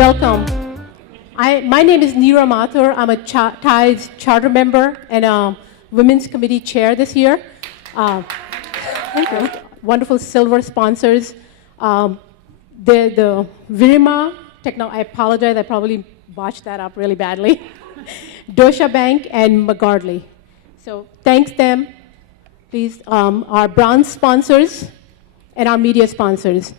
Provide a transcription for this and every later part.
welcome. My name is Neera Mathur. I'm a TiE's charter member and a Women's Committee chair this year. Thank you. Wonderful silver sponsors. The Virima, I apologize, I probably botched that up really badly. Dosha Bank and McGardley. So thanks them. Please, our bronze sponsors and our media sponsors.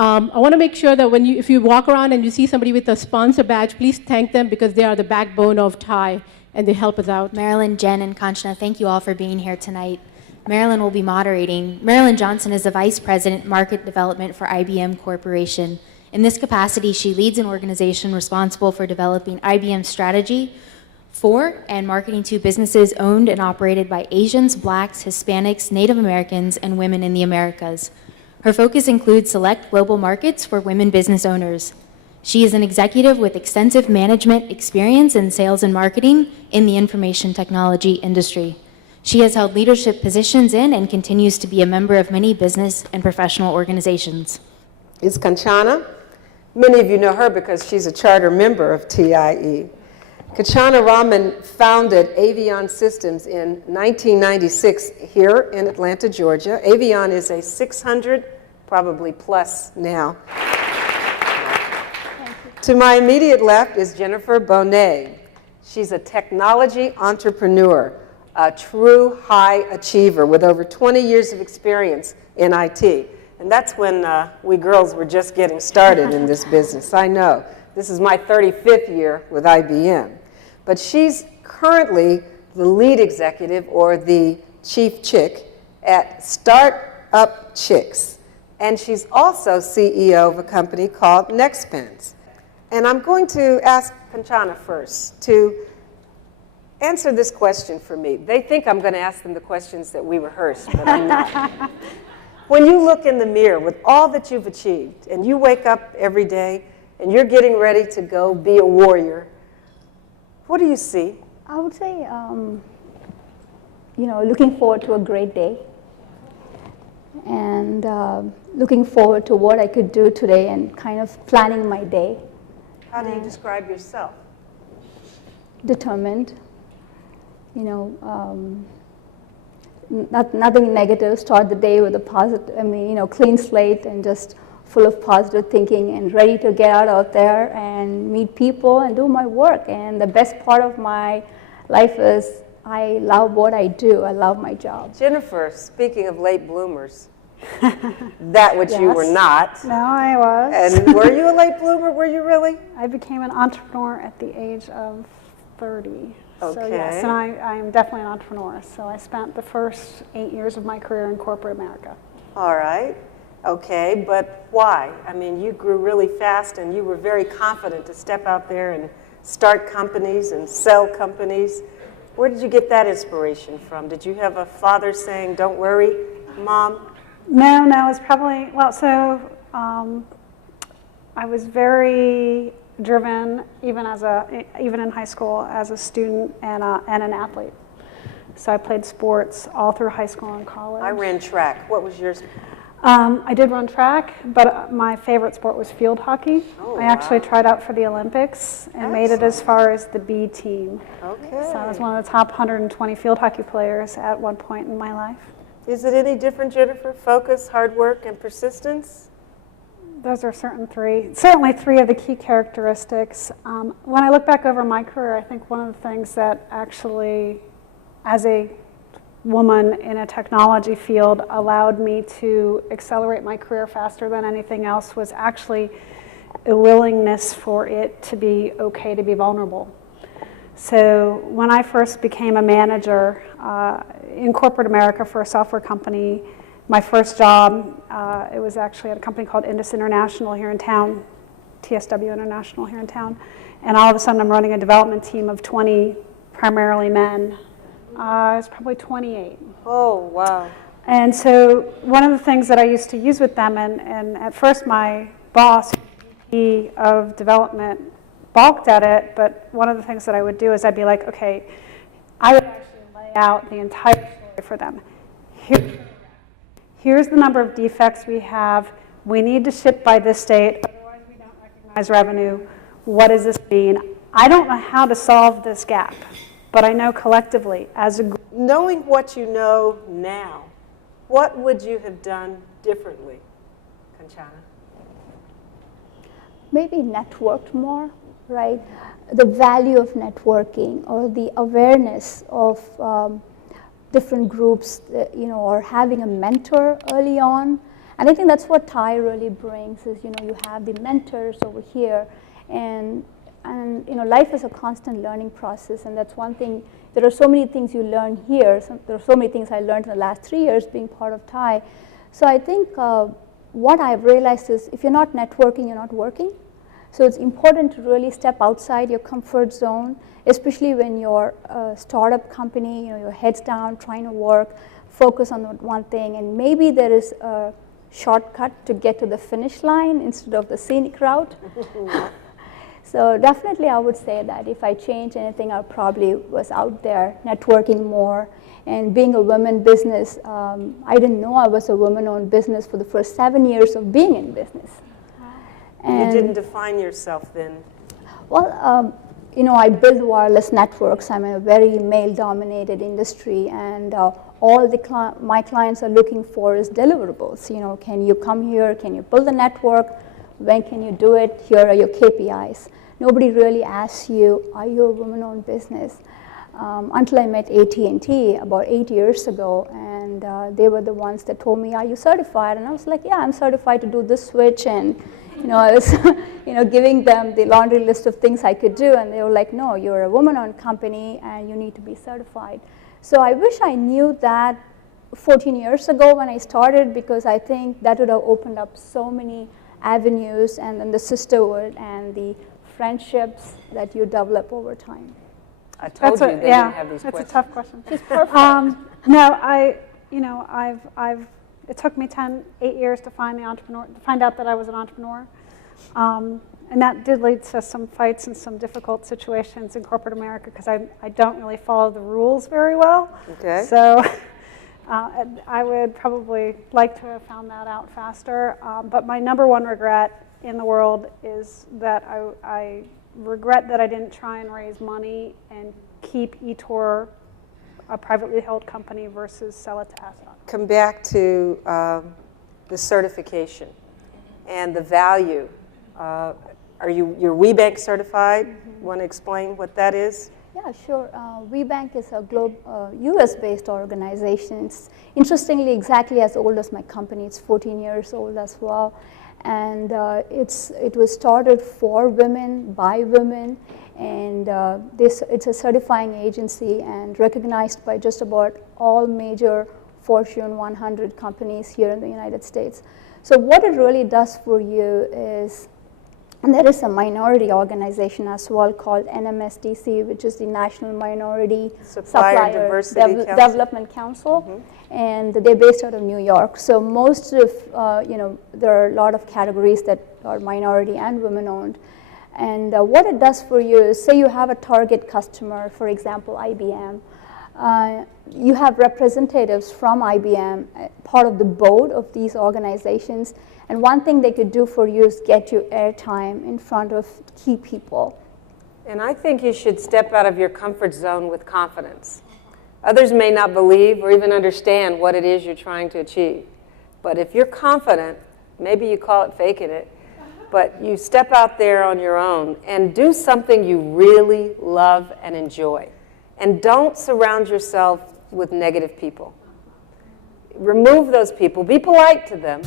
I want to make sure that if you walk around and you see somebody with a sponsor badge, please thank them because they are the backbone of TiE and they help us out. Marilyn, Jen, and Kanchana, thank you all for being here tonight. Marilyn will be moderating. Marilyn Johnson is the Vice President, Market Development for IBM Corporation. In this capacity, she leads an organization responsible for developing IBM's strategy for and marketing to businesses owned and operated by Asians, Blacks, Hispanics, Native Americans, and women in the Americas. Her focus includes select global markets for women business owners. She is an executive with extensive management experience in sales and marketing in the information technology industry. She has held leadership positions in and continues to be a member of many business and professional organizations. Is Kanchana. Many of you know her because she's a charter member of TiE. Kanchana Raman founded Avion Systems in 1996 here in Atlanta, Georgia. Avion is a 600, probably plus now. To my immediate left is Jennifer Bonet. She's a technology entrepreneur, a true high achiever with over 20 years of experience in IT. And that's when we girls were just getting started in this business. I know. This is my 35th year with IBM. But she's currently the lead executive or the chief chick at Startup Chicks. And she's also CEO of a company called NextPens. And I'm going to ask Kanchana first to answer this question for me. They think I'm going to ask them the questions that we rehearsed, but I'm not. When you look in the mirror with all that you've achieved, and you wake up every day, and you're getting ready to go be a warrior, what do you see? I would say, looking forward to a great day, and looking forward to what I could do today, and kind of planning my day. How do you describe yourself? Determined. Nothing negative. Start the day with a positive, clean slate and just full of positive thinking and ready to get out there and meet people and do my work. And the best part of my life is I love what I do. I love my job. Jennifer, speaking of late bloomers, that which you were not. No, I was. And were you a late bloomer? Were you really? I became an entrepreneur at the age of 30. Okay. So yes, and I'm definitely an entrepreneur. So I spent the first 8 years of my career in corporate America. All right. Okay, but why? I mean, you grew really fast and you were very confident to step out there and start companies and sell companies. Where did you get that inspiration from? Did you have a father saying, don't worry, Mom? No, it's probably, I was very driven, even in high school, as a student and an athlete. So I played sports all through high school and college. I ran track. What was yours? I did run track, but my favorite sport was field hockey. Oh, I actually tried out for the Olympics and made it as far as the B team. Okay. So I was one of the top 120 field hockey players at one point in my life. Is it any different, Jennifer? Focus, hard work, and persistence? Those are certainly three of the key characteristics. When I look back over my career, I think one of the things that actually, as a woman in a technology field, allowed me to accelerate my career faster than anything else was actually a willingness for it to be okay to be vulnerable. So when I first became a manager in corporate America for a software company, my first job, it was actually at a company called Indus International here in town, TSW International here in town, and all of a sudden I'm running a development team of 20, primarily men. I was probably 28. Oh, wow. And so one of the things that I used to use with them, and at first my boss, VP of development, balked at it, but one of the things that I would do is I'd be like, okay, I would actually lay out the entire story for them. Here's the number of defects we have. We need to ship by this date, otherwise we don't recognize revenue. what does this mean? I don't know how to solve this gap, but I know collectively as a group. Knowing what you know now, what would you have done differently, Conchana? Maybe networked more, right? The value of networking or the awareness of different groups, or having a mentor early on. And I think that's what TiE really brings is, you have the mentors over here, and life is a constant learning process, and that's one thing. There are so many things you learn here. There are so many things I learned in the last 3 years being part of TiE. So I think what I've realized is if you're not networking, you're not working. So it's important to really step outside your comfort zone, especially when you're a startup company, your head's down, trying to work, focus on one thing, and maybe there is a shortcut to get to the finish line instead of the scenic route. So definitely I would say that if I changed anything, I probably was out there networking more. And being a women business, I didn't know I was a woman-owned business for the first 7 years of being in business. And you didn't define yourself then? Well, I build wireless networks. I'm in a very male-dominated industry, and all my clients are looking for is deliverables. Can you come here? Can you build a network? When can you do it? Here are your KPIs. Nobody really asks you, are you a woman-owned business? Until I met AT&T about 8 years ago, and they were the ones that told me, are you certified? And I was like, yeah, I'm certified to do this switch, and I was giving them the laundry list of things I could do, and they were like, no, you're a woman-owned company, and you need to be certified. So I wish I knew that 14 years ago when I started, because I think that would have opened up so many avenues, and then the sisterhood and the friendships that you develop over time. I told you they didn't have these questions. That's a tough question. She's perfect. No, it took me 8 years to find out that I was an entrepreneur. And that did lead to some fights and some difficult situations in corporate America because I don't really follow the rules very well. Okay. So I would probably like to have found that out faster. But my number one regret in the world is that I regret that I didn't try and raise money and keep eTour a privately held company versus sell it to Ascot. Come back to the certification and the value. You're WeBank certified? Mm-hmm. Want to explain what that is? Yeah, sure. WeBank is a US-based organization. It's interestingly exactly as old as my company. It's 14 years old as well. And it was started for women, by women, and it's a certifying agency and recognized by just about all major Fortune 100 companies here in the United States. So what it really does for you is, and there is a minority organization as well called NMSDC, which is the National Minority Supplier Development Council. Mm-hmm. And they're based out of New York. So most of, there are a lot of categories that are minority and women-owned. And what it does for you is, say you have a target customer, for example, IBM. You have representatives from IBM, part of the board of these organizations. And one thing they could do for you is get you airtime in front of key people. And I think you should step out of your comfort zone with confidence. Others may not believe or even understand what it is you're trying to achieve. But if you're confident, maybe you call it faking it, but you step out there on your own and do something you really love and enjoy. And don't surround yourself with negative people. Remove those people. Be polite to them.